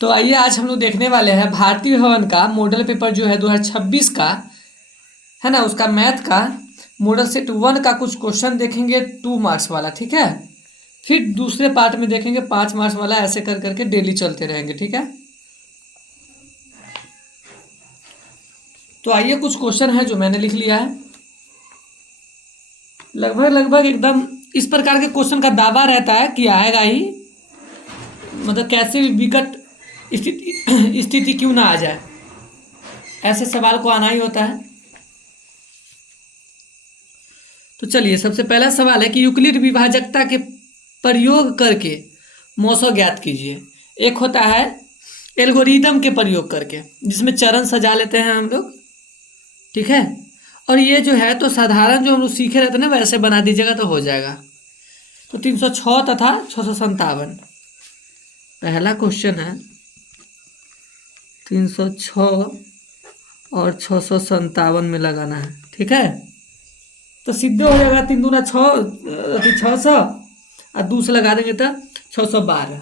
तो आइए आज हम लोग देखने वाले हैं भारतीय भवन का मॉडल पेपर जो है 2026 का, है ना, उसका मैथ का मॉडल सेट 1 का कुछ क्वेश्चन देखेंगे 2 मार्क्स वाला, ठीक है। फिर दूसरे पार्ट में देखेंगे 5 मार्क्स वाला, ऐसे कर करके डेली चलते रहेंगे, ठीक है। तो आइए कुछ क्वेश्चन है जो मैंने लिख लिया है, लगभग लगभग एकदम इस प्रकार के क्वेश्चन का दावा रहता है कि आएगा ही, मतलब कैसे भी विकट स्थिति क्यों ना आ जाए, ऐसे सवाल को आना ही होता है। तो चलिए सबसे पहला सवाल है कि यूक्लिड विभाजकता के प्रयोग करके मौसो ज्ञात कीजिए। एक होता है एल्गोरिदम के प्रयोग करके, जिसमें चरण सजा लेते हैं हम लोग, ठीक है। और ये जो है तो साधारण जो हम लोग सीखे रहते हैं ना, वैसे बना दीजिएगा तो हो जाएगा। तो 306 तथा 657 पहला क्वेश्चन है। 306 और 657 में लगाना है, ठीक है। तो सीधे हो जाएगा 3 दूना 6, 600 और 2 से लगा देंगे तो 612,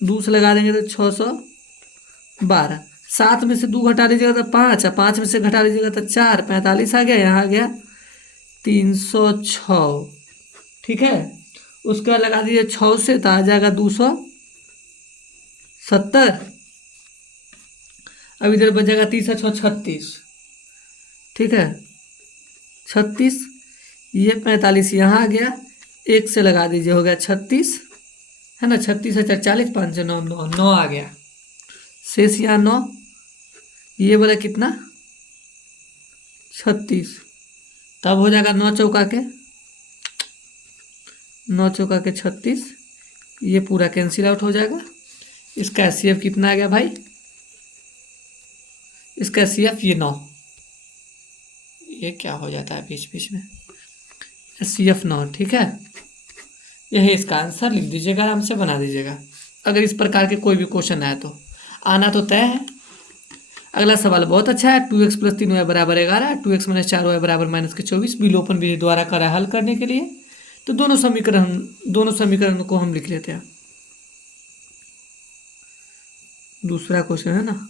2 से लगा देंगे तो 612। 7 में से 2 घटा दीजिएगा तो 5, और 5 में से घटा दीजिएगा तो 4, 45 आ गया। यहाँ आ गया 306, ठीक है। उसके बाद लगा दीजिए 6 से तो आ जाएगा 270। अब इधर बच जाएगा 30 और 6 36, ठीक है, 36। ये 45 यहाँ आ गया, 1 से लगा दीजिए, हो गया 36, है ना। 36 है 40, 5 से 9, 9 9 आ गया, शेष यहाँ 9। ये बोला कितना 36, तब हो जाएगा 9 चौका के 9 चौका के 36। ये पूरा कैंसिल आउट हो जाएगा। इसका एचसीएफ कितना आ गया भाई, इसका एचसीएफ ये 9। ये क्या हो जाता है बीच बीच में, एचसीएफ 9, ठीक है। यही इसका आंसर, लिख दीजिएगा, आराम से बना दीजिएगा। अगर इस प्रकार के कोई भी क्वेश्चन आए तो आना तो तय है। अगला सवाल बहुत अच्छा है। 2x + 3y = 11, 2x - 4y = -24 विलोपन विधि द्वारा करा हल करने के लिए। तो दोनों समीकरण को हम लिख लेते हैं। दूसरा क्वेश्चन है ना,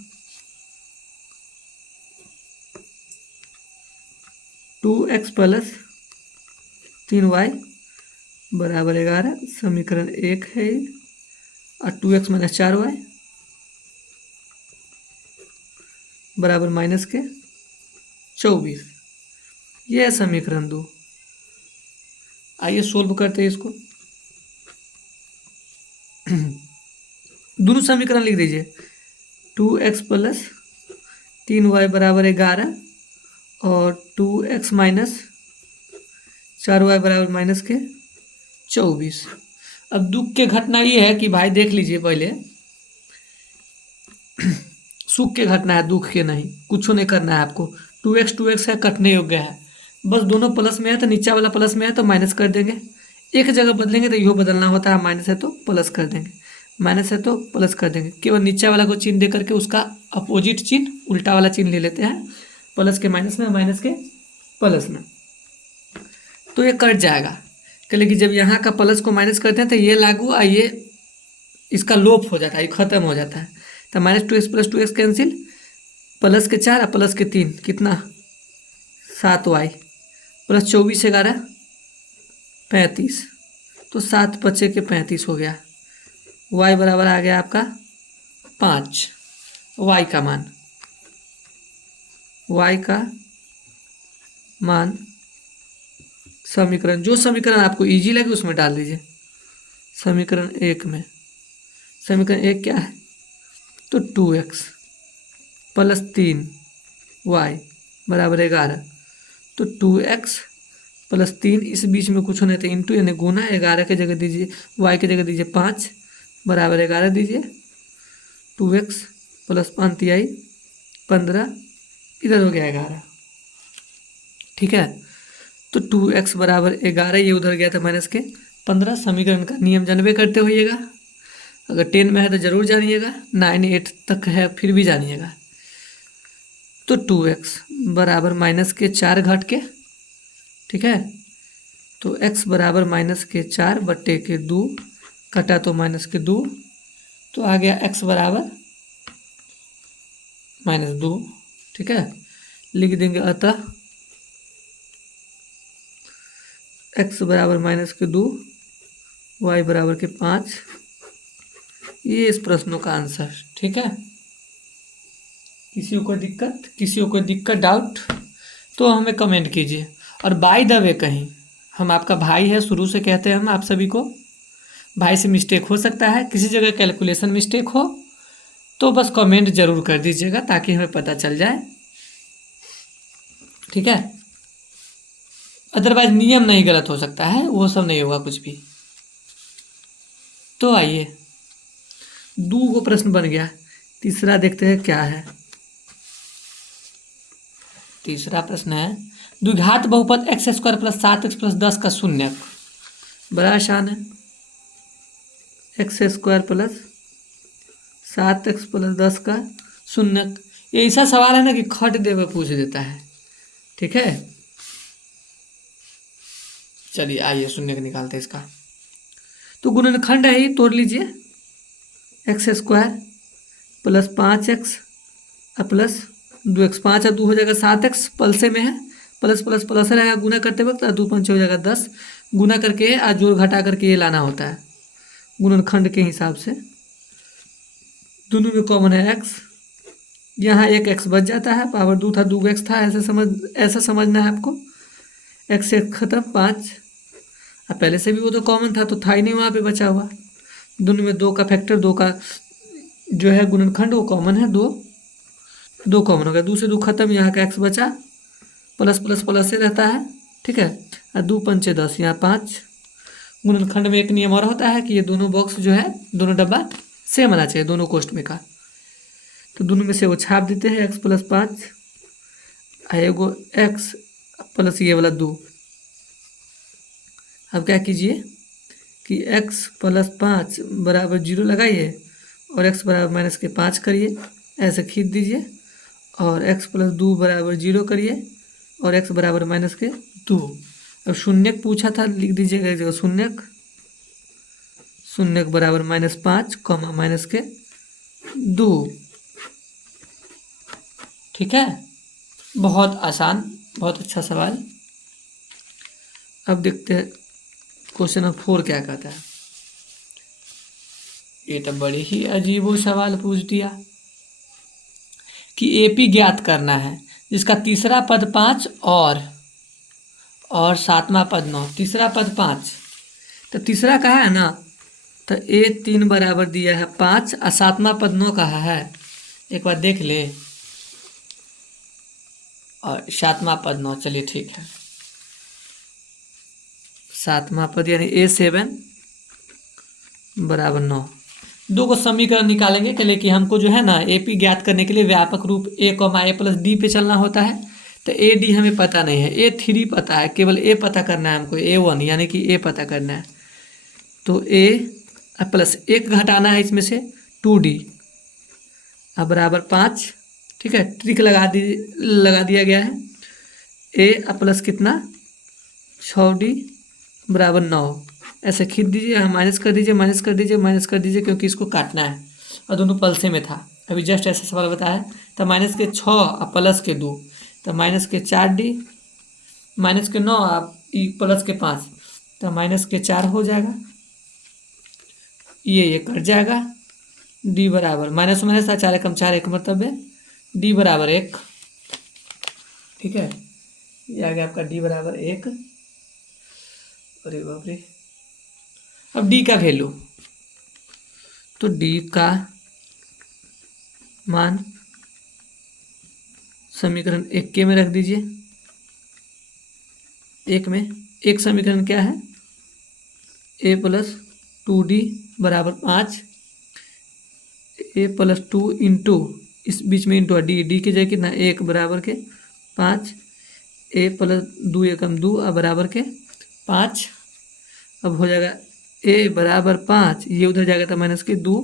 2x + 3y = 11, समीकरण 1 है। और 2x - 4y बराबर -24, ये है समीकरण 2। आइए सोल्व करते हैं इसको। दोनों समीकरण लिख दीजिए। 2x + 3y = 11 और 2x - 4y = -24। अब दुख के घटना ये है कि भाई देख लीजिए, पहले सुख के घटना है, दुख के नहीं। कुछ नहीं करना है आपको। 2x है, कटने योग्य है। बस दोनों प्लस में है तो नीचे वाला प्लस में है तो माइनस कर देंगे। एक जगह बदलेंगे तो यो बदलना होता है, माइनस है तो प्लस कर देंगे, माइनस है तो प्लस कर देंगे। केवल नीचे वाला को चिन्ह दे करके उसका अपोजिट चिन्ह, उल्टा वाला चिन्ह ले लेते हैं। प्लस के माइनस में, माइनस के प्लस में, तो ये कट जाएगा। लेकिन जब यहाँ का प्लस को माइनस करते हैं तो ये लागू, और ये इसका लोप हो जाता है, ये खत्म हो जाता है। तो -2x + 2x कैंसिल, प्लस के 4 और प्लस के 3 कितना 7y + 24 11 35। तो 7 बचे के 35 हो गया। y बराबर आ गया आपका 5। y का मान समीकरण, जो समीकरण आपको इजी लगे उसमें डाल दीजिए। समीकरण 1 में, समीकरण 1 क्या है, तो 2x + 3y = 11। तो 2x + 3, इस बीच में कुछ नहीं था, इंटू यानी गुना, 11 की जगह दीजिए, y की जगह दीजिए 5 = 11 दीजिए। 2x + 5 तिहाई 15, इधर हो गया 11, ठीक है। तो 2x = 11, ये उधर गया था माइनस के 15। समीकरण का नियम जानबे करते होइएगा। अगर 10 में है तो जरूर जानिएगा, 9 8 तक है फिर भी जानिएगा। तो 2x बराबर -4 घट के, ठीक है। तो x बराबर -4 बटे के 2, कटा तो -2, तो आ गया x बराबर -2। ठीक है, लिख देंगे अतः x बराबर -2 y बराबर के 5। ये इस प्रश्नों का आंसर। ठीक है, किसी को कोई दिक्कत डाउट तो हमें कमेंट कीजिए। और बाय द वे, कहीं हम आपका भाई है, शुरू से कहते हैं हम आप सभी को, भाई से मिस्टेक हो सकता है, किसी जगह कैलकुलेशन मिस्टेक हो तो बस कमेंट जरूर कर दीजिएगा ताकि हमें पता चल जाए। ठीक है, अदरवाइज नियम नहीं गलत हो सकता है, वो सब नहीं होगा कुछ भी। तो आइए, दो को प्रश्न बन गया, तीसरा देखते हैं क्या है। तीसरा प्रश्न है द्विघात बहुपद x² + 7x + 10 का शून्यक। बड़ा आसान है, x² + 7x + 10 का शून्यक। ये ऐसा सवाल है ना कि खट दे में पूछ देता है। ठीक है, चलिए आइए शून्यक निकालते हैं इसका। तो गुणनखंड है ही, तोड़ लीजिए, x² + 5x + 2x, 5 और 2 हो जाएगा 7x, पलसे में है, प्लस प्लस प्लस रहेगा गुना करते वक्त, और 2 पंचे हो जाएगा 10, गुना करके और जोड़ घटा करके ये लाना होता है गुणनखंड के हिसाब से। दोनों में कॉमन है x, यहाँ एक x बच जाता है, पावर 2 था 2x था, ऐसा समझना है आपको। x से खत्म 5, अब पहले से भी वो तो कॉमन था तो था ही नहीं वहाँ पे बचा हुआ। दोनों में 2 का फैक्टर, 2 का जो है गुणनखंड वो कॉमन है, 2 कॉमन हो गया, 2 से 2 खत्म, यहाँ का x बचा, प्लस प्लस प्लस से रहता है। ठीक है, और 2 पंचे 10, यहाँ 5। गुणनखंड में एक नियम और होता है कि ये दोनों बॉक्स जो है, दोनों डब्बा सेम आना चाहिए, दोनों कोष्ट में का। तो दोनों में से वो छाप देते हैं, x + 5 एगो x प्लस ये वाला 2। अब क्या कीजिए कि x + 5 बराबर 0 लगाइए और x बराबर -5 करिए, ऐसे खींच दीजिए, और x + 2 बराबर 0 करिए और x बराबर -2। अब शून्यक पूछा था, लिख दीजिएगा एक जगह शून्यक, शून्यक बराबर -5, -2। ठीक है, बहुत आसान, बहुत अच्छा सवाल। अब देखते हैं क्वेश्चन नंबर 4 क्या कहता है। ये तो बड़ी ही अजीब सवाल पूछ दिया कि AP ज्ञात करना है जिसका तीसरा पद 5 और सातवां पद 9। तीसरा पद 5, तो तीसरा कहा है ना, तो A 3 बराबर दिया है 5 और सातवां पद 9 कहा है, एक बार देख ले, और सातवां पद 9, चलिए ठीक है, सातवां पद यानी A 7 बराबर 9। 2 को समीकरण निकालेंगे के लिए कि हमको जो है ना AP ज्ञात करने के लिए व्यापक रूप A, A + D पे चलना होता है। तो AD हमें पता नहीं है, A3 पता है, केवल A पता करना है हमको, A1 यानी कि A पता करना है। तो A प्लस 1 घटाना है इसमें से 2D अब बराबर 5। ठीक है, ट्रिक लगा दिया गया है। A प्लस कितना 6D बराबर 9, ऐसे खींच दीजिए, माइनस कर दीजिए, माइनस कर दीजिए, माइनस कर दीजिए, क्योंकि इसको काटना है और दोनों पलसे में था, अभी जस्ट ऐसा सवाल बताया। तो -6 और +2, तो -4D, -9 और +5, तो -4 हो जाएगा, ये कट जाएगा। D बराबर माइनस माइनस था, 4 एकम 4, एक मतलब है D बराबर 1। ठीक है, ये आ गया आपका D बराबर 1। अरे बाप रे, अब D का वैल्यू, तो D का मान समीकरण 1 के में रख दीजिए। 1 में एक समीकरण क्या है, A + 2D बराबर 5, A + 2 इंटू, इस बीच में इंटू D की जगह कितना 1 बराबर के 5, A + 2 एकम 2 बराबर के 5। अब हो जाएगा A बराबर 5, ये उधर जाएगा था -2,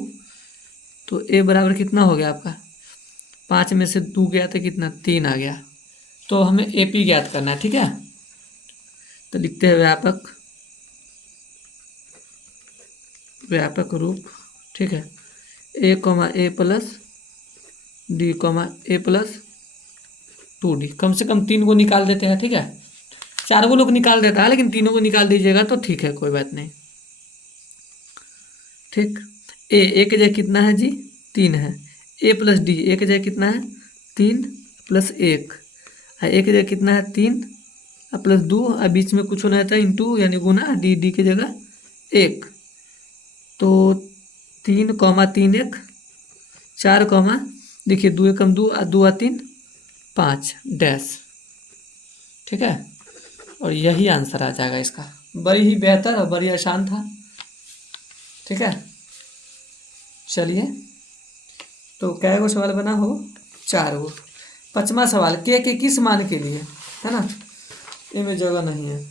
तो A बराबर कितना हो गया आपका, 5 में से 2 गया तो कितना 3 आ गया। तो हमें AP ज्ञात करना है। ठीक है, तो लिखते हैं व्यापक रूप। ठीक है, ए कॉमा ए प्लस डी कॉमा ए प्लस 2d। कम से कम 3 को निकाल देते हैं, ठीक है। 4 को लोग निकाल देता है, लेकिन तीनों को निकाल दीजिएगा तो ठीक है, कोई बात नहीं। ठीक, ए की जगह कितना है जी, 3 है। ए प्लस डी, ए की जगह कितना है 3 प्लस 1, ए की जगह कितना है 3 प्लस 2, और बीच में कुछ होना रहता है इंटू यानी गुना, डी की जगह 1। तो 3 कॉमा 3 1 4 कॉमा, देखिए 2 एकम 2 और 2 3 5 डैश, ठीक है। और यही आंसर आ जाएगा इसका। बड़ी ही बेहतर और बड़ी आसान था, ठीक है। चलिए, तो कै गो सवाल बना हो, 4 गो। 5वां सवाल, के किस मान के लिए, है ना, इनमें जगह नहीं है।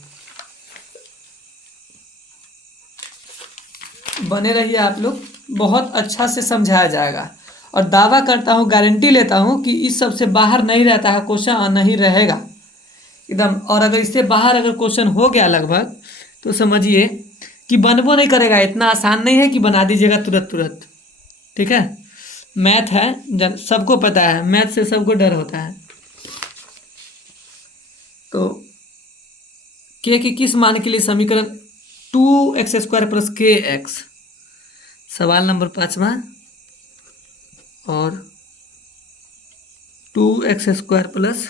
बने रहिए आप लोग, बहुत अच्छा से समझाया जाएगा। और दावा करता हूँ, गारंटी लेता हूँ कि इस सब से बाहर नहीं रहता है क्वेश्चन और नहीं रहेगा एकदम। और अगर इससे बाहर अगर क्वेश्चन हो गया लगभग, तो समझिए कि बनबो नहीं करेगा। इतना आसान नहीं है कि बना दीजिएगा तुरंत तुरंत, ठीक है। मैथ है, सबको पता है, मैथ से सबको डर होता है। तो के किस मान के लिए समीकरण 2x² प्लस kx, सवाल नंबर 5वां। और 2x² प्लस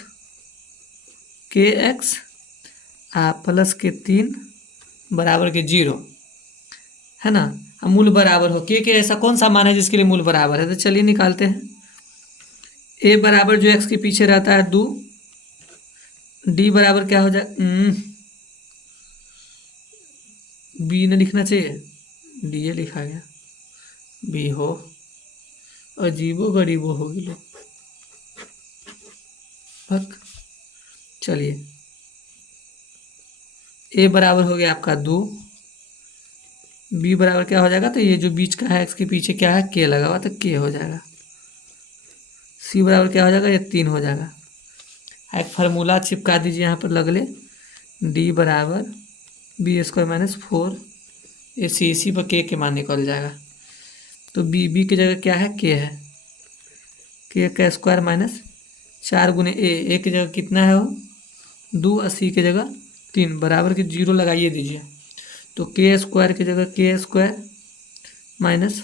kx प्लस के 3 बराबर के 0, है ना। मूल बराबर हो के ऐसा कौन सा मान है जिसके लिए मूल बराबर है, तो चलिए निकालते हैं। ए बराबर जो x के पीछे रहता है 2, डी बराबर क्या हो जाए, बी ने लिखना चाहिए, डी ए लिखा गया, बी हो, अजीबो गरीबो होगी लोग। चलिए, ए बराबर हो गया आपका 2, बी बराबर क्या हो जाएगा, तो ये जो बीच का है एक्स के पीछे क्या है के लगा हुआ, तो के हो जाएगा। सी बराबर क्या हो जाएगा, ये 3 हो जाएगा। एक फार्मूला चिपका दीजिए यहाँ पर लगले, डी बराबर b² माइनस 4 ए सी पर के मान निकल जाएगा। तो बी की जगह क्या है, के है, के का स्क्वायर माइनस 4 गुने ए की जगह कितना है वो 2, और सी की जगह 3 बराबर के 0 लगाइए दीजिए। तो के² की जगह के² माइनस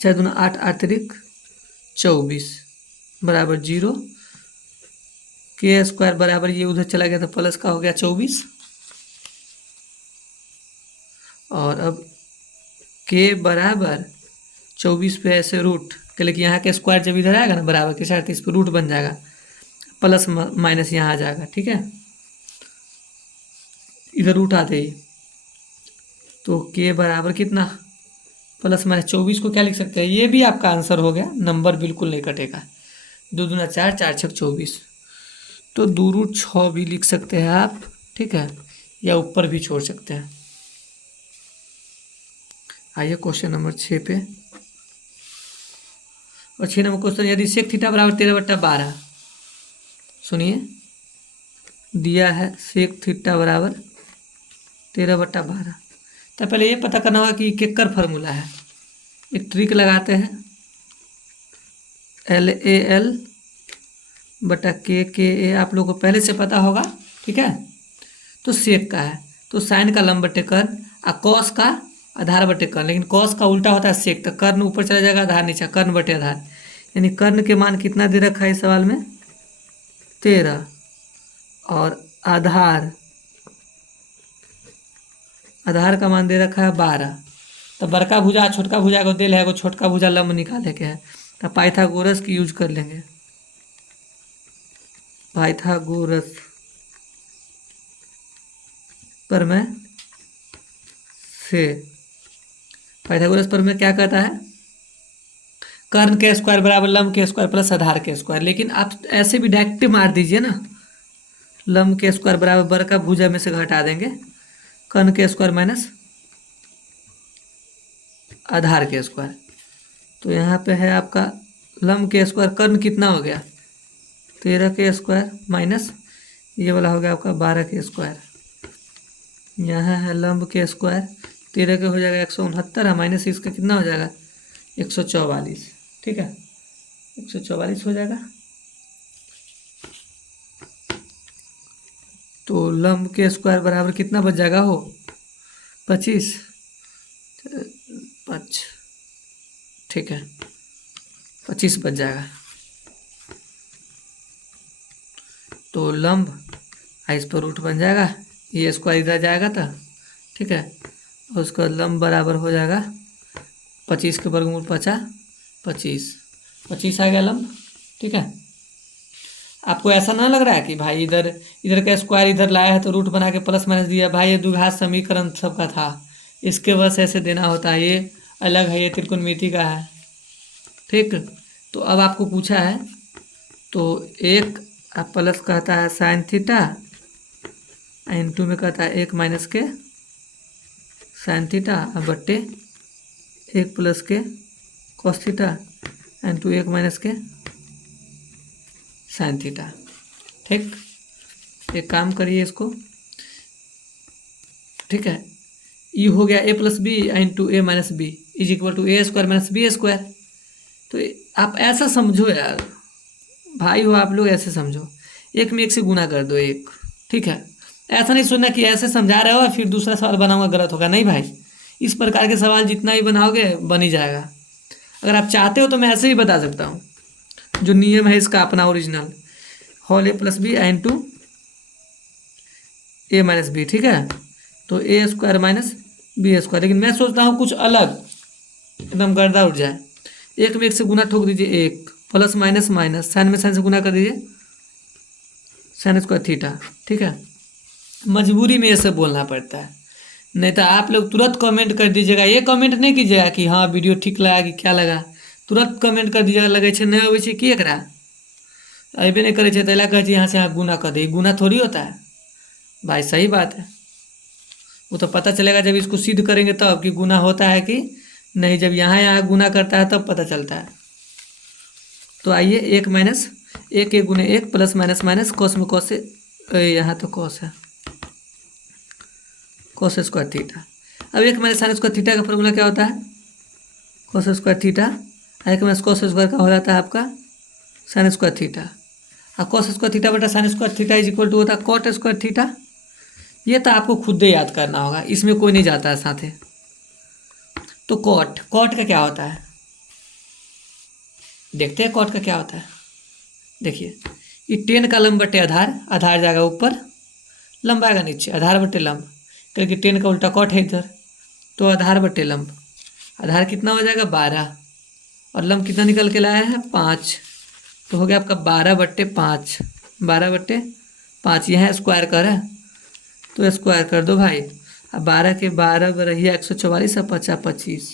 4 दूना 8 8 24 बराबर 0, के² बराबर ये उधर चला गया तो प्लस का हो गया 24। और अब के बराबर 24 पे ऐसे रूट के, लेकिन यहाँ के स्क्वायर जब इधर आएगा ना बराबर के साथ, इस पर रूट बन जाएगा, प्लस माइनस यहाँ आ जाएगा, ठीक है। इधर रूट आते ही तो के बराबर कितना, प्लस माइनस 24 को क्या लिख सकते हैं, ये भी आपका आंसर हो गया, नंबर बिल्कुल नहीं कटेगा। 2 दूना 4 4 6 24, तो 2√6 भी लिख सकते हैं आप, ठीक है, या ऊपर भी छोड़ सकते हैं। आइए क्वेश्चन नंबर 6 पे। और 6 नंबर क्वेश्चन, यदि सेक थीटा बराबर 13/12, सुनिए दिया है सेक थीटा बराबर 13/12, तो पहले ये पता करना होगा कि केकर फार्मूला है। एक ट्रिक लगाते हैं, LAL बटा के ए आप लोगों को पहले से पता होगा, ठीक है। तो सेक का है तो साइन का लंब बटे कर्ण, और कॉस का आधार बटे कर्ण, लेकिन कॉस का उल्टा होता है सेक, तो कर्ण ऊपर चला जाएगा, आधार नीचे, कर्ण बटे आधार। यानी कर्ण के मान कितना दे रखा है इस सवाल में 13, और आधार का मान दे रखा है 12। तो बड़का भुजा छोटका भुजा को दे है, छोटका भुजा लंब निकाले के है, तो पाइथागोरस की यूज कर लेंगे। पाइथागोरस पर मैं से, पाइथागोरस पर मैं क्या कहता है, कर्ण के स्क्वायर बराबर लंब के स्क्वायर प्लस आधार के स्क्वायर। लेकिन आप ऐसे भी डायरेक्ट मार दीजिए ना, लंब के स्क्वायर बराबर बड़का भुजा में से घटा देंगे कर्ण के स्क्वायर माइनस आधार के स्क्वायर। तो यहाँ पे है आपका लंब के स्क्वायर, कर्ण कितना हो गया 13 के स्क्वायर माइनस ये वाला हो गया आपका 12 के स्क्वायर। यहाँ है लंब के स्क्वायर, 13 के हो जाएगा 169, माइनस इसका कितना हो जाएगा 144, ठीक है, 144 हो जाएगा। तो लंब के स्क्वायर बराबर कितना बच जाएगा हो, 25, 5, ठीक है, 25 बच जाएगा। तो लंब इस पर रूट बन जाएगा, ये स्क्वायर इधर जाएगा था, ठीक है, और उसका लंब बराबर हो जाएगा 25 के वर्गमूल 50, 25 आ गया लंब, ठीक है। आपको ऐसा ना लग रहा है कि भाई इधर इधर का स्क्वायर इधर लाया है तो रूट बना के प्लस माइनस दिया, भाई ये द्विघात समीकरण सबका था, इसके वजह से ऐसे देना होता है, ये अलग है, ये त्रिकोणमिति का है, ठीक। तो अब आपको पूछा है, तो एक आप प्लस कहता है साइन थीटा, इनटू में कहता है 1 माइनस के साइन थीटा, अब बट्टे 1 प्लस के कॉस थीटा इनटू 1 माइनस के साइन थीटा, ठीक। एक काम करिए इसको, ठीक है, ये हो गया a plus B into A minus B is equal to A square minus B square. तो आप ऐसा समझो यार, भाई हो आप लोग, ऐसे समझो, एक में एक से गुना कर दो एक, ठीक है। ऐसा नहीं सोचना कि ऐसे समझा रहे हो और फिर दूसरा सवाल बनाऊंगा गलत होगा, नहीं भाई, इस प्रकार के सवाल जितना ही बनाओगे बन ही जाएगा। अगर आप चाहते हो तो मैं ऐसे ही बता सकता हूँ, जो नियम है इसका अपना original, whole A plus B into A minus B, ठीक है। तो ए स्क्वायर माइनस बी स्क्वायर, लेकिन मैं सोचता हूँ कुछ अलग, एकदम गर्दा उठ जाए। एक में एक से गुना ठोक दीजिए, एक प्लस माइनस माइनस, साइन में साइन से गुना कर दीजिए, साइन स्क्वायर थीटा, ठीक है। मजबूरी में ये सब बोलना पड़ता है, नहीं तो आप लोग तुरंत कमेंट कर दीजिएगा, ये कमेंट नहीं कीजिएगा कि हाँ वीडियो ठीक लगा कि क्या लगा, तुरंत कमेंट कर दीजिएगा लगे छे नहीं अबै छे कि एकरा अबे नहीं करे छे तो कहे यहाँ से यहाँ गुना कर दे, गुना थोड़ी होता है भाई, सही बात है। वो तो पता चलेगा जब इसको सिद्ध करेंगे तब कि गुना होता है कि नहीं, जब यहाँ यहाँ गुना करता है तब पता चलता है। तो आइए 1 माइनस 1 1 गुने 1 प्लस माइनस माइनस कॉस में कॉस से, यहाँ तो कॉस है, कॉस स्क्वायर थीटा। अब 1 माइनस साइन स्क्वायर थीटा का फॉर्मूला क्या होता है, cos square theta, 1 minus cos square का हो जाता है आपका साइन स्क्वायर थीटा, और कॉस स्क्वायर थीटा बटा sine square theta is equal to होता है कॉट स्क्वायर थीटा। ये तो आपको खुद ही याद करना होगा, इसमें कोई नहीं जाता है साथ। तो कॉट, कॉट का क्या होता है, देखते हैं कॉट का क्या होता है। देखिए ये 10 का लंब बटे आधार, आधार जाएगा ऊपर, लंब आएगा नीचे, आधार बटे लंब, क्योंकि 10 का उल्टा कॉट है इधर, तो आधार बटे लंब, आधार कितना हो जाएगा 12, और लंब कितना निकल के लाया है 5, तो हो गया आपका 12 बट्टे 5, 12 बट्टे 5, यहाँ स्क्वायर कर है तो स्क्वायर कर दो भाई। अब 12 के 12 रही 144 और 50 25,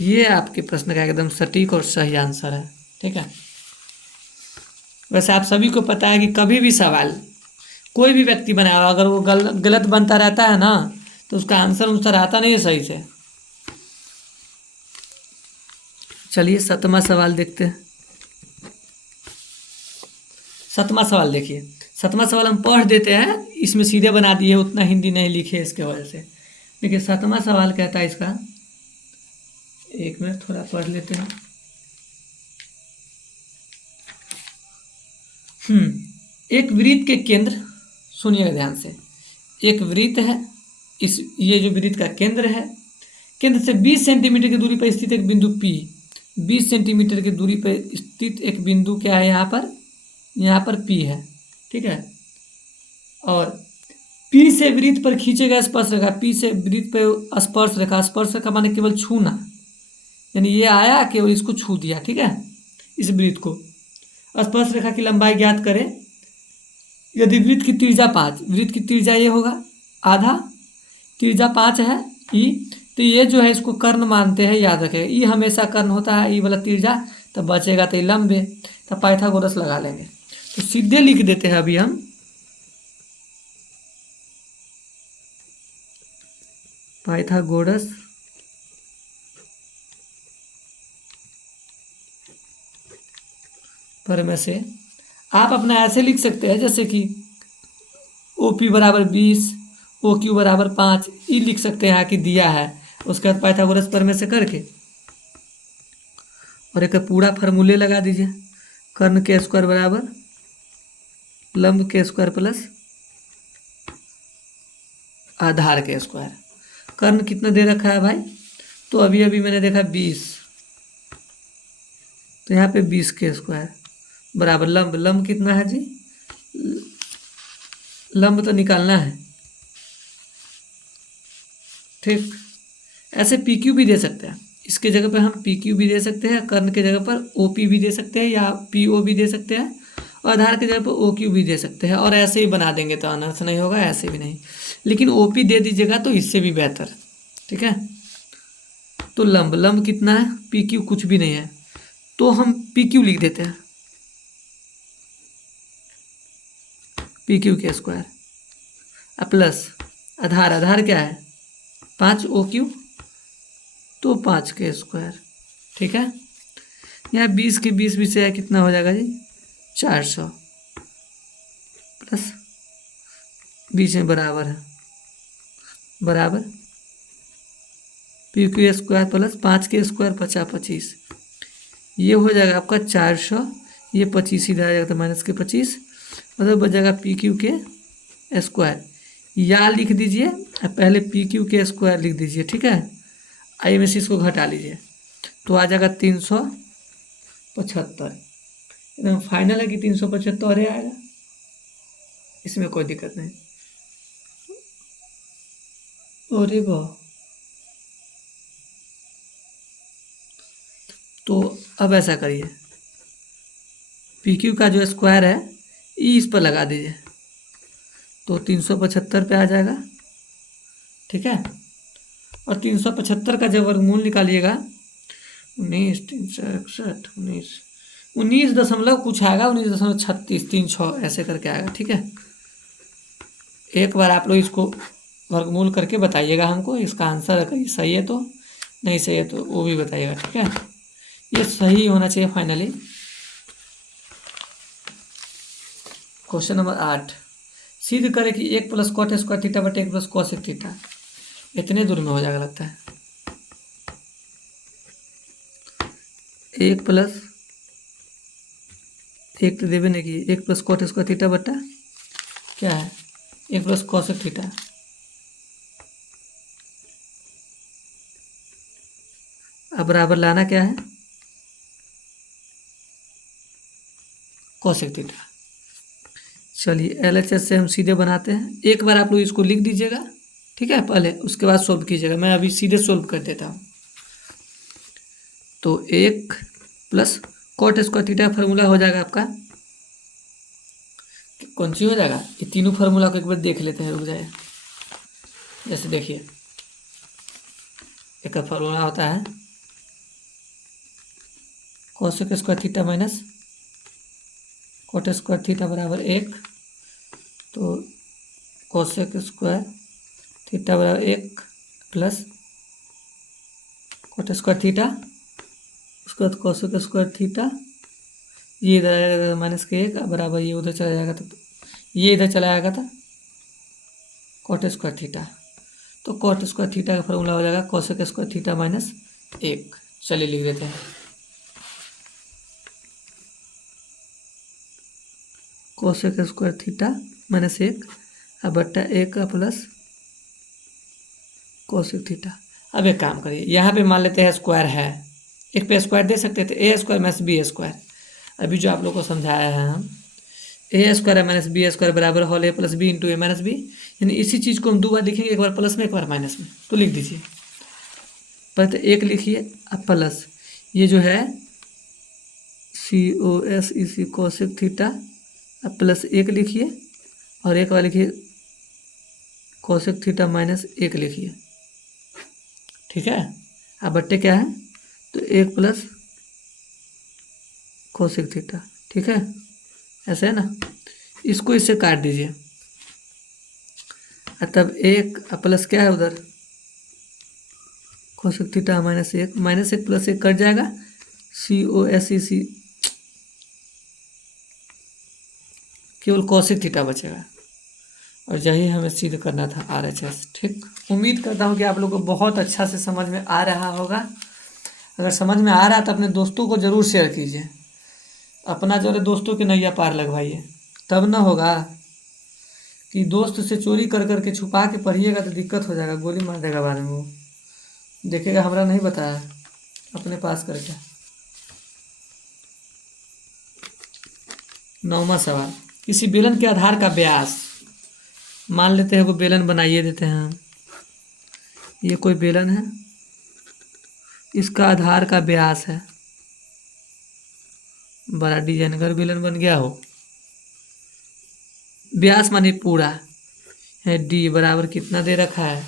ये आपके प्रश्न का एकदम सटीक और सही आंसर है, ठीक है। वैसे आप सभी को पता है कि कभी भी सवाल कोई भी व्यक्ति बनाया, अगर वो गलत बनता रहता है ना तो उसका आंसर आता नहीं है सही से। चलिए 7वां सवाल देखते हैं। 7वां सवाल देखिए, 7वां सवाल हम पढ़ देते हैं, इसमें सीधे बना दिए, उतना हिंदी नहीं लिखे इसके वजह से। देखिए 7वां सवाल कहता है इसका, एक मिनट थोड़ा पढ़ लेते हैं। एक वृत्त के केंद्र, सुनिएगा ध्यान से, एक वृत्त है, इस ये जो वृत्त का केंद्र है, केंद्र से 20 सेंटीमीटर की दूरी पर स्थित एक बिंदु P, 20 सेंटीमीटर की दूरी पर स्थित एक बिंदु क्या है यहाँ पर P है, ठीक है। और P से वृत्त पर खींचे गए स्पर्श रेखा, P से वृत्त पर स्पर्श रेखा, स्पर्श रेखा माने केवल छूना, यानी ये आया केवल इसको छू दिया, ठीक है, इस वृत्त को। स्पर्श रेखा की लंबाई ज्ञात करें यदि वृत्त की त्रिज्या 5, वृत्त की त्रिज्या ये होगा आधा, त्रिज्या 5 है ई, तो ये जो है इसको कर्ण मानते हैं, याद रखें ई हमेशा कर्ण होता है, ई वाला त्रिज्या, तब बचेगा तो ये लंब है, तब पाइथागोरस लगा लेंगे। तो सीधे लिख देते हैं अभी हम, पाइथागोरस प्रमेय से आप अपना ऐसे लिख सकते हैं जैसे कि OP बराबर 20, OQ बराबर 5, ई लिख सकते हैं कि दिया है, उसके बाद पाइथागोरस प्रमेय से करके और एक पूरा फार्मूले लगा दीजिए। कर्ण के स्क्वायर बराबर लंब के स्क्वायर प्लस आधार के स्क्वायर। कर्ण कितना दे रखा है भाई, तो अभी अभी मैंने देखा 20, तो यहाँ पे 20 के स्क्वायर बराबर लंब, लंब कितना है जी, लंब तो निकालना है। ठीक, ऐसे पी क्यू भी दे सकते हैं, इसके जगह पे हम पी क्यू भी दे सकते हैं, कर्ण के जगह पर ओ पी भी दे सकते हैं या पी ओ भी दे सकते हैं, और आधार की जगह पर ओ क्यू भी दे सकते हैं, और ऐसे ही बना देंगे तो अनर्थ नहीं होगा, ऐसे भी नहीं, लेकिन ओ पी दे दीजिएगा तो इससे भी बेहतर। ठीक है, तो लंब, लंब कितना है, पी क्यू कुछ भी नहीं है, तो हम पी क्यू लिख देते हैं, पी क्यू के स्क्वायर प्लस आधार, आधार क्या है 5 ओ क्यू, तो 5 के स्क्वायर। ठीक है, यहाँ 20 के 20 भी से कितना हो जाएगा जी 400 प्लस बीच में बराबर है, बराबर पी क्यू स्क्वायर प्लस 5 के स्क्वायर 50 25, ये हो जाएगा आपका 400, ये 25 इधर आ जाएगा तो माइनस के 25, मतलब बच जाएगा पी क्यू के स्क्वायर, या लिख दीजिए पहले पी क्यू के स्क्वायर लिख दीजिए। ठीक है, आई में से इसको घटा लीजिए तो आ जाएगा 375, एकदम फाइनल है कि 375 ही आएगा, इसमें कोई दिक्कत नहीं। अरे वाह, तो अब ऐसा करिए, पी क्यू का जो स्क्वायर है ई इस पर लगा दीजिए तो 375 पे आ जाएगा। ठीक है, और 375 का जब वर्गमूल निकालिएगा 19 361 19 19 दशमलव कुछ आएगा, 19.36 36 ऐसे करके आएगा। ठीक है, एक बार आप लोग इसको वर्गमूल करके बताइएगा हमको, इसका आंसर अगर सही है तो, नहीं सही है तो वो भी बताइएगा। ठीक है, ये सही होना चाहिए फाइनली। क्वेश्चन नंबर 8, सिद्ध करें कि 1 प्लस कॉट स्क्वायर थीटा बटे 1 प्लस कॉसेक थीटा, इतने दूर में हो जाएगा लगता है। 1 प्लस 1 तो देवे नहीं की, 1 प्लस कॉट स्क्वायर थीटा बटा क्या है 1 प्लस कॉसेक थीटा, अब बराबर लाना क्या है कॉसेक थीटा। चलिए LHS से हम सीधे बनाते हैं, एक बार आप लोग इसको लिख दीजिएगा। ठीक है, पहले उसके बाद सोल्व कीजिएगा, मैं अभी सीधे सोल्व कर देता हूँ। तो 1 प्लस कॉट स्क्वायर थीटा का फार्मूला हो जाएगा आपका, कौन सी हो जाएगा, ये तीनों फार्मूला को एक बार देख लेते हैं, रुक जाए। जैसे देखिए, एक का फार्मूला होता है cosec square theta minus cot square theta बराबर 1, तो कॉसेक स्क्वायर थीटा बराबर 1 प्लस कॉट स्क्वायर थीटा, उसके बाद कॉसेक स्क्वायर थीटा, ये इधर आएगा माइनस के 1 बराबर, ये उधर चला जाएगा तो ये इधर चला आएगा था कॉट स्क्वायर थीटा, तो कॉट स्क्वायर थीटा का फॉर्मूला हो जाएगा कॉसेक स्क्वायर थीटा माइनस 1। चलिए लिख देते हैं, कॉसेक स्क्वायर थीटा माइनस 1 बट्टा 1 का प्लस कॉसेक थीटा। अब एक काम करिए, यहाँ पे मान लेते हैं स्क्वायर है, एक पे स्क्वायर दे सकते थे, ए स्क्वायर माइनस बी स्क्वायर, अभी जो आप लोग को समझाया है हम, ए स्क्वायर माइनस बी स्क्वायर बराबर whole A plus B into A minus B, यानी इसी चीज़ को हम 2 बार लिखेंगे, एक बार प्लस में एक बार माइनस में, तो लिख दीजिए। पहले तो 1 लिखिए, अब प्लस ये जो है COS कॉसेक थीटा, अब प्लस 1 लिखिए, और एक बार लिखिए कॉसेक थीटा माइनस 1 लिखिए। ठीक है, अब बट्टे क्या है, तो 1 प्लस कॉसेक थीटा। ठीक है, ऐसे है ना, इसको इससे काट दीजिए, तब 1 प्लस क्या है उधर cosec theta minus 1 plus 1 cut जाएगा, COSEC केवल कॉसेक थीटा बचेगा, और यही हमें सिद्ध करना था RHS। ठीक, उम्मीद करता हूँ कि आप लोग को बहुत अच्छा से समझ में आ रहा होगा। अगर समझ में आ रहा है तो अपने दोस्तों को ज़रूर शेयर कीजिए, अपना जो है दोस्तों की नैया पार लगवाइए, तब ना होगा कि दोस्त से चोरी कर कर के छुपा के पढ़िएगा तो दिक्कत हो जाएगा, गोली मार देगा बाद में वो, देखेगा हमरा नहीं बताया अपने पास करके। 9वां सवाल, किसी बेलन के आधार का व्यास, मान लेते हैं वो बेलन बनाइए देते हैं हम, ये कोई बेलन है, इसका आधार का व्यास है, बड़ा डिजाइनगर बेलन बन गया हो, व्यास माने पूरा है, डी बराबर कितना दे रखा है,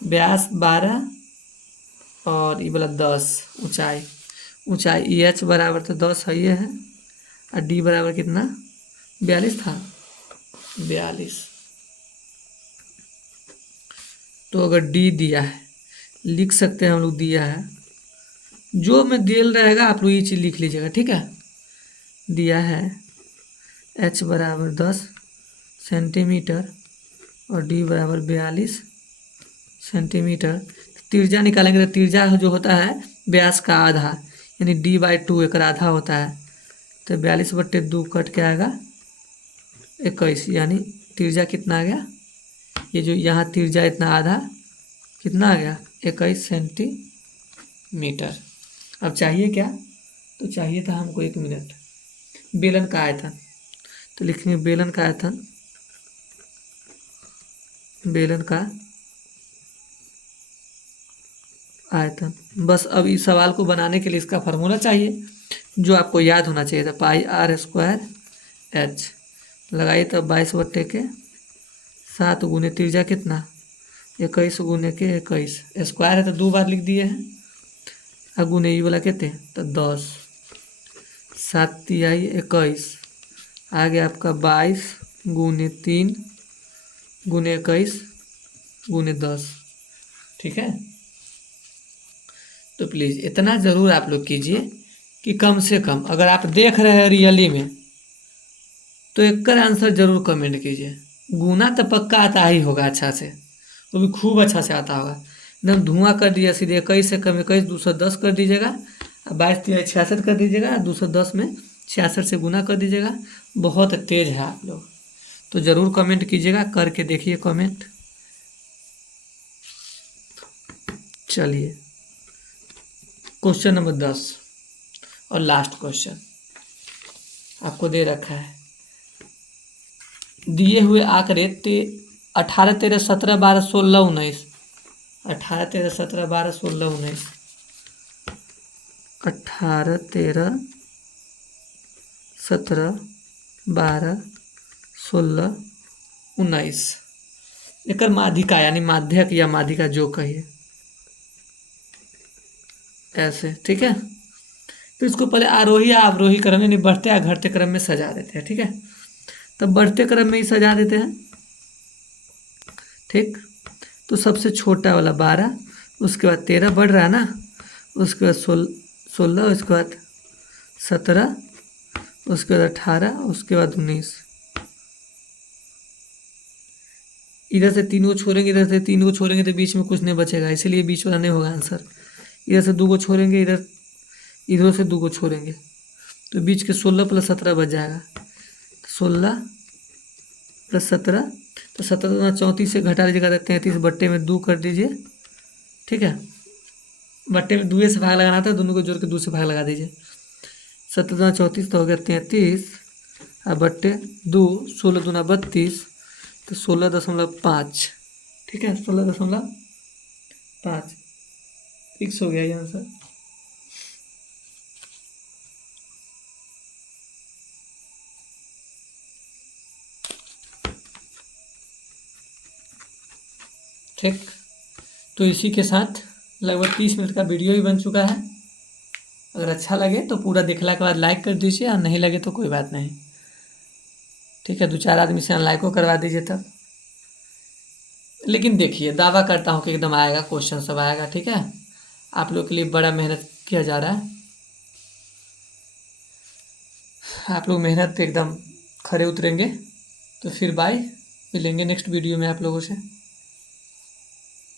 व्यास 12 और ये वाला 10, ऊंचाई ई एच बराबर तो 10 है ये है, और डी बराबर कितना 42 था, 42। तो अगर डी दिया है लिख सकते हैं हम लोग, दिया है जो में दिल रहेगा आप लोग ये चीज़ लिख लीजिएगा, ठीक है। दिया है एच बराबर 10 सेंटीमीटर और डी बराबर 42 सेंटीमीटर। तिरजा निकालेंगे तो तिरजा जो होता है व्यास का आधा, यानी d/2 एक आधा होता है, तो 42/2 कट के आएगा 21, यानी तिरजा कितना आ गया, ये जो यहाँ तिरजा इतना आधा कितना आ गया 21 सेंटीमीटर। अब चाहिए क्या, तो चाहिए था हमको 1 मिनट बेलन का आयतन, तो लिखेंगे बेलन का आयतन, बेलन का आयतन। बस अब इस सवाल को बनाने के लिए इसका फार्मूला चाहिए जो आपको याद होना चाहिए था, πr² h लगाइए, तब 22/7 गुने तिरजा कितना 21 गुने के 21, स्क्वायर है तो 2 बार लिख दिए हैं, और गुने ये वाला कहते हैं तो 10, 7 तिहाई 21, आ गया आपका 22 गुने 3 गुने 21 गुने 10, ठीक है। तो प्लीज़ इतना ज़रूर आप लोग कीजिए कि कम से कम अगर आप देख रहे हैं रियली में तो एक का आंसर ज़रूर कमेंट कीजिए। गुना तो पक्का आता ही होगा अच्छा से, वो भी खूब अच्छा से आता होगा, एकदम धुआं कर दिया सीधे। 21 से कम 21 210 कर दीजिएगा, 22 तिहाई 66 कर दीजिएगा, 210 में 66 से गुना कर दीजिएगा। बहुत तेज है आप लोग, तो ज़रूर कमेंट कीजिएगा, करके देखिए कमेंट। चलिए क्वेश्चन नंबर 10 और लास्ट क्वेश्चन आपको दे रखा है, दिए हुए आंकड़े 18 13 17 12 16 19, 18 13 17 12 16 19, 18 13 17 12 16 19 एक माध्यिका यानी माध्यक या माध्यिका जो कहिए ऐसे, ठीक है। तो इसको पहले आरोही या अवरोही क्रम यानी बढ़ते या घटते क्रम में सजा देते हैं, ठीक है। तब बढ़ते क्रम में ही सजा देते हैं, ठीक। तो सबसे छोटा वाला 12, उसके बाद 13 बढ़ रहा है ना, उसके बाद 16, उसके बाद 17, उसके बाद 18, उसके बाद 19। इधर से 3 को छोड़ेंगे, इधर से 3 को छोड़ेंगे तो बीच में कुछ नहीं बचेगा, इसीलिए बीच वाला नहीं होगा आंसर। इधर से 2 को छोड़ेंगे, इधर से 2 को छोड़ेंगे तो बीच के 16 + 17 बच जाएगा, 16 + 17, तो 17 34 से घटा लीजिएगा तो 33 बट्टे में 2 कर दीजिए, ठीक है। बट्टे में 2 से भाग लगाना था, दोनों को जोड़ के 2 से भाग लगा दीजिए। 17 34 तो हो गया 33, और बट्टे 2, 16 दूना 32, तो 16.5, ठीक है, 16.5 फिक्स हो गया ये आंसर। ठीक, तो इसी के साथ लगभग 30 मिनट का वीडियो ही बन चुका है। अगर अच्छा लगे तो पूरा देखने के बाद लाइक कर दीजिए, और नहीं लगे तो कोई बात नहीं, ठीक है। 2-4 आदमी से अनलाइको करवा दीजिए तब। लेकिन देखिए दावा करता हूँ कि एकदम आएगा, क्वेश्चन सब आएगा, ठीक है। आप लोग के लिए बड़ा मेहनत किया जा रहा है, आप लोग मेहनत पे एकदम खरे उतरेंगे। तो फिर बाय, मिलेंगे नेक्स्ट वीडियो में आप लोगों से।